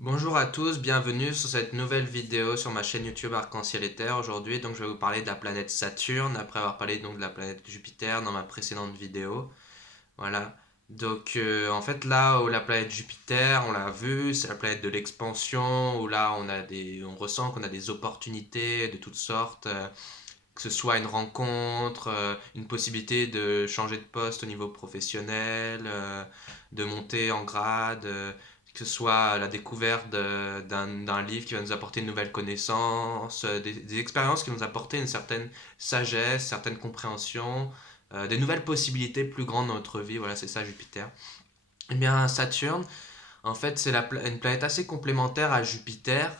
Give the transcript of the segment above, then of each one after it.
Bonjour à tous, bienvenue sur cette nouvelle vidéo sur ma chaîne YouTube Arc-en-Ciel et Terre. Aujourd'hui, je vais vous parler de la planète Saturne après avoir parlé de la planète Jupiter dans ma précédente vidéo. Voilà. En fait, là où la planète Jupiter, on l'a vu, c'est la planète de l'expansion où là on ressent qu'on a des opportunités de toutes sortes, que ce soit une rencontre, une possibilité de changer de poste au niveau professionnel, de monter en grade, que ce soit la découverte d'un livre qui va nous apporter une nouvelle connaissance, des expériences qui vont nous apporter une certaine sagesse, certaine compréhension, des nouvelles possibilités plus grandes dans notre vie. Voilà, c'est ça Jupiter. Eh bien, Saturne, en fait, une planète assez complémentaire à Jupiter,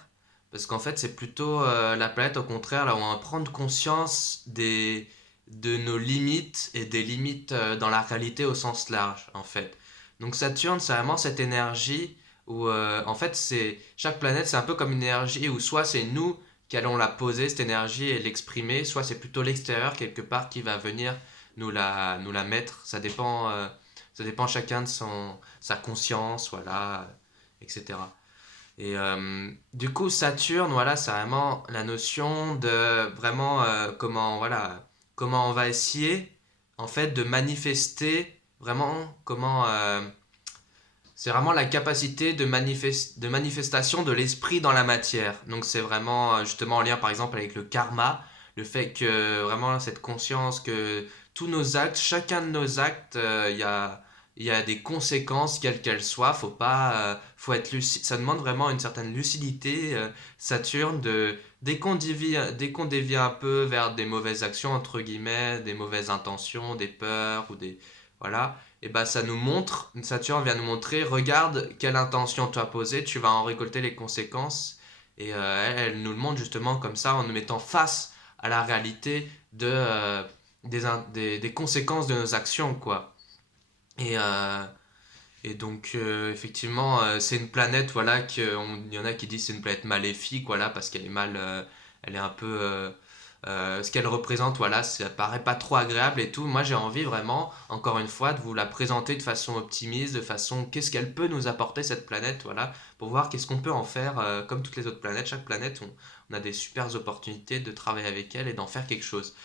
parce qu'en fait, c'est plutôt la planète, au contraire, là où on va prendre conscience de nos limites et des limites dans la réalité au sens large, en fait. Donc Saturne, c'est vraiment cette énergie où, en fait, chaque planète, c'est un peu comme une énergie où soit c'est nous qui allons la poser, cette énergie, et l'exprimer, soit c'est plutôt l'extérieur, quelque part, qui va venir nous la mettre. Ça dépend chacun de sa conscience, voilà, etc. Du coup, Saturne, voilà, c'est vraiment la notion de vraiment comment on va essayer, en fait, de manifester vraiment c'est vraiment la capacité de manifestation de l'esprit dans la matière. Donc c'est vraiment justement en lien par exemple avec le karma, le fait que vraiment cette conscience que tous nos actes, chacun de nos actes, il y a des conséquences quelles qu'elles soient. Faut être lucide. Ça demande vraiment une certaine lucidité, Saturne, dès qu'on dévie un peu vers des mauvaises actions entre guillemets, des mauvaises intentions, des peurs ou des voilà, et bah ça nous montre, Saturne vient nous montrer, regarde quelle intention tu as posée, tu vas en récolter les conséquences. Elle nous le montre justement comme ça en nous mettant face à la réalité des conséquences de nos actions, quoi. Et, euh, Effectivement, c'est une planète, voilà, il y en a qui disent c'est une planète maléfique, voilà, parce qu'elle est elle est un peu, ce qu'elle représente, voilà, ça paraît pas trop agréable et tout. Moi, j'ai envie vraiment, encore une fois, de vous la présenter de façon optimiste, de façon, qu'est-ce qu'elle peut nous apporter, cette planète, voilà, pour voir qu'est-ce qu'on peut en faire, comme toutes les autres planètes. Chaque planète, on a des super opportunités de travailler avec elle et d'en faire quelque chose.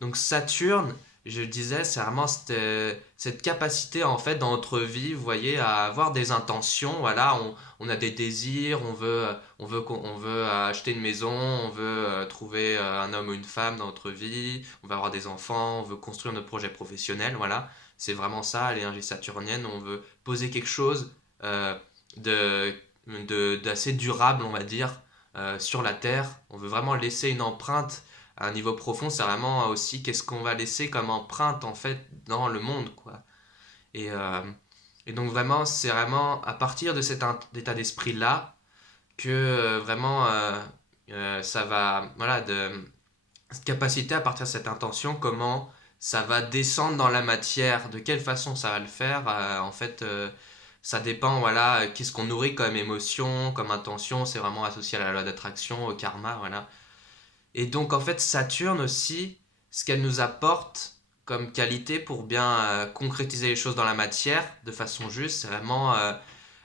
Donc Saturne, je le disais, c'est vraiment cette capacité en fait dans notre vie, vous voyez, à avoir des intentions. Voilà, on a des désirs, on veut acheter une maison, on veut trouver un homme ou une femme dans notre vie, on veut avoir des enfants, on veut construire notre projet professionnel. Voilà, c'est vraiment ça l'énergie saturnienne. On veut poser quelque chose de d'assez durable, on va dire, sur la Terre. On veut vraiment laisser une empreinte à un niveau profond, c'est vraiment aussi qu'est-ce qu'on va laisser comme empreinte en fait dans le monde, quoi. Et, euh, et donc vraiment, c'est vraiment à partir de état d'esprit-là que ça va, voilà, de cette capacité à partir de cette intention, comment ça va descendre dans la matière, de quelle façon ça va le faire, ça dépend, voilà, qu'est-ce qu'on nourrit comme émotion, comme intention, c'est vraiment associé à la loi d'attraction, au karma, voilà. Et donc en fait Saturne aussi, ce qu'elle nous apporte comme qualité pour bien concrétiser les choses dans la matière de façon juste,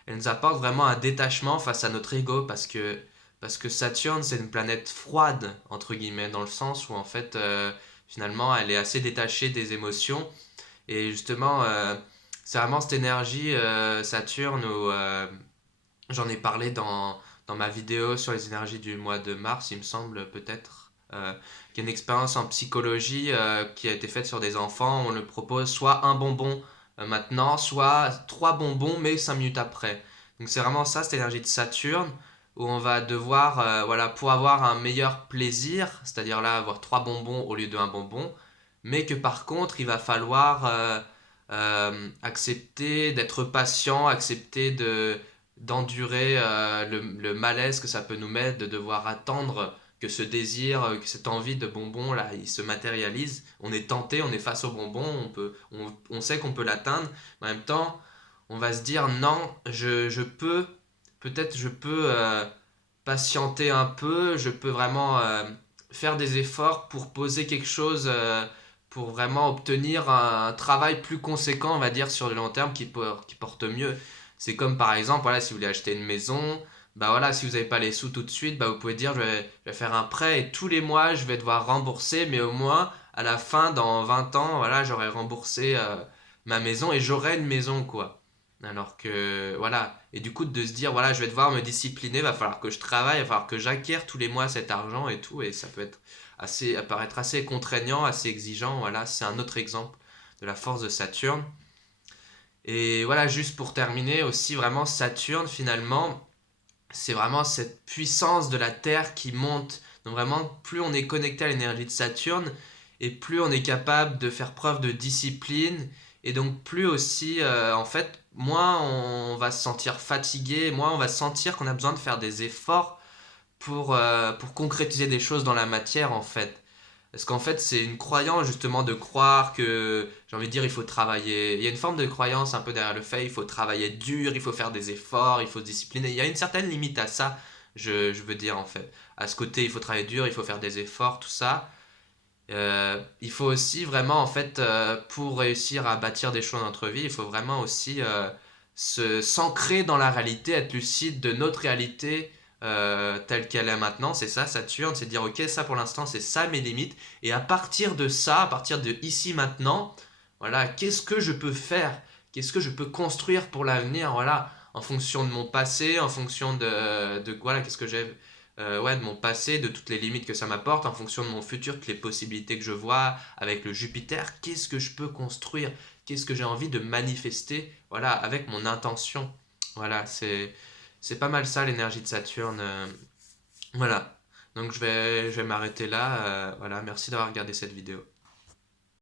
elle nous apporte vraiment un détachement face à notre ego parce que Saturne c'est une planète froide entre guillemets dans le sens où en fait finalement elle est assez détachée des émotions et justement c'est vraiment cette énergie Saturne où j'en ai parlé dans ma vidéo sur les énergies du mois de mars, il me semble peut-être. Qu'il y a une expérience en psychologie qui a été faite sur des enfants. On leur propose soit un bonbon maintenant, soit trois bonbons, mais 5 minutes après. Donc c'est vraiment ça, cette énergie de Saturne, où on va devoir, voilà, pour avoir un meilleur plaisir, c'est-à-dire là, avoir trois bonbons au lieu d'un bonbon, mais que par contre, il va falloir accepter d'être patient, accepter d'endurer le malaise que ça peut nous mettre, de devoir attendre que ce désir, que cette envie de bonbon là, il se matérialise. On est tenté, on est face au bonbon, on sait qu'on peut l'atteindre, mais en même temps, on va se dire non, peut-être je peux patienter un peu, je peux vraiment faire des efforts pour poser quelque chose, pour vraiment obtenir un travail plus conséquent, on va dire, sur le long terme qui porte mieux. C'est comme par exemple, voilà, si vous voulez acheter une maison, bah voilà, si vous n'avez pas les sous tout de suite, bah vous pouvez dire je vais faire un prêt et tous les mois je vais devoir rembourser, mais au moins à la fin, dans 20 ans, voilà, j'aurai remboursé ma maison et j'aurai une maison quoi. Alors que voilà, et du coup de se dire voilà, je vais devoir me discipliner, va falloir que je travaille, va falloir que j'acquière tous les mois cet argent et tout, et ça peut être apparaître assez contraignant, assez exigeant, voilà, c'est un autre exemple de la force de Saturne. Et voilà, juste pour terminer aussi, vraiment Saturne finalement, c'est vraiment cette puissance de la Terre qui monte. Donc vraiment, plus on est connecté à l'énergie de Saturne, et plus on est capable de faire preuve de discipline, et donc plus aussi, en fait, moins on va se sentir fatigué, moins on va sentir qu'on a besoin de faire des efforts pour concrétiser des choses dans la matière, en fait. Parce qu'en fait, c'est une croyance justement de croire que, j'ai envie de dire, il faut travailler. Il y a une forme de croyance un peu derrière le fait, il faut travailler dur, il faut faire des efforts, il faut se discipliner. Il y a une certaine limite à ça, je veux dire en fait. À ce côté, il faut travailler dur, il faut faire des efforts, tout ça. Il faut aussi vraiment, en fait, pour réussir à bâtir des choses dans notre vie, il faut vraiment aussi s'ancrer dans la réalité, être lucide de notre réalité telle qu'elle est maintenant. C'est ça, Saturne, c'est de dire, ok, ça pour l'instant, c'est ça mes limites. Et à partir de ça, à partir de ici maintenant, voilà, qu'est-ce que je peux faire? Qu'est-ce que je peux construire pour l'avenir? Voilà, en fonction de mon passé, en fonction voilà, qu'est-ce que j'ai ouais, de mon passé, de toutes les limites que ça m'apporte, en fonction de mon futur, toutes les possibilités que je vois avec le Jupiter, qu'est-ce que je peux construire, qu'est-ce que j'ai envie de manifester, voilà, avec mon intention. Voilà, c'est pas mal ça l'énergie de Saturne. Voilà. Donc je vais m'arrêter là. Voilà, merci d'avoir regardé cette vidéo.